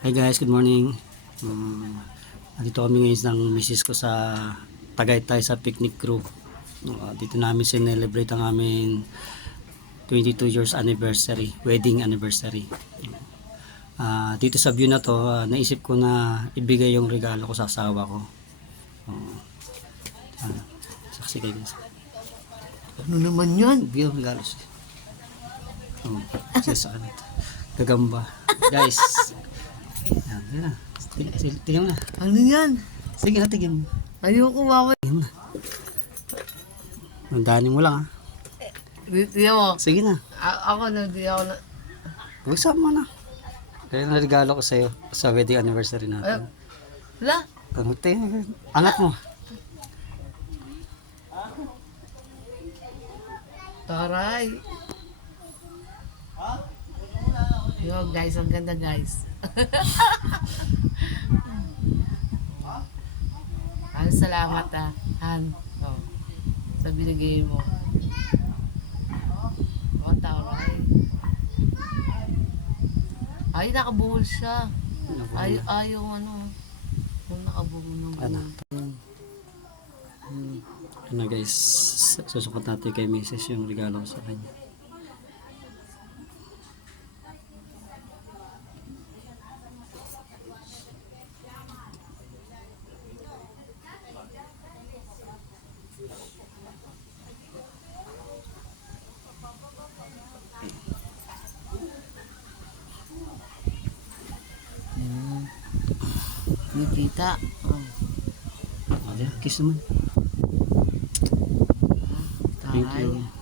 Hi guys, good morning. Dito kami ngayon ng misis ko sa Tagaytay sa picnic group. Dito namin celebrate ang aming 22 years anniversary, wedding anniversary. Dito sa view na to, naisip ko na ibigay yung regalo ko sa asawa ko. Saksi kayo guys. Ano naman yan? Ibigay yung regalo siya. Saan? Gagamba. Guys, yan na. Tingnan mo na. Ano yan? Sige na, tingnan mo. Ayoko mama. Tingnan mo na. Nandanin mo lang ha. Tingnan mo. Sige na. Ako na, di ako na. Usap mo na. Kaya na regalo ko sa'yo sa wedding anniversary natin. Wala. Angat mo. Taray. Yo guys, ang ganda guys. Salamat Han. Oh, sa binigay mo. Oh, taray. Ay, nakabuhol siya. Ayaw ano. Kung nakabuhol ng Ano? Ano guys, susukat natin kay Mrs. yung regalo ko sa kanya. Nikita. Oh. Kiss naman. Thank Taray. you.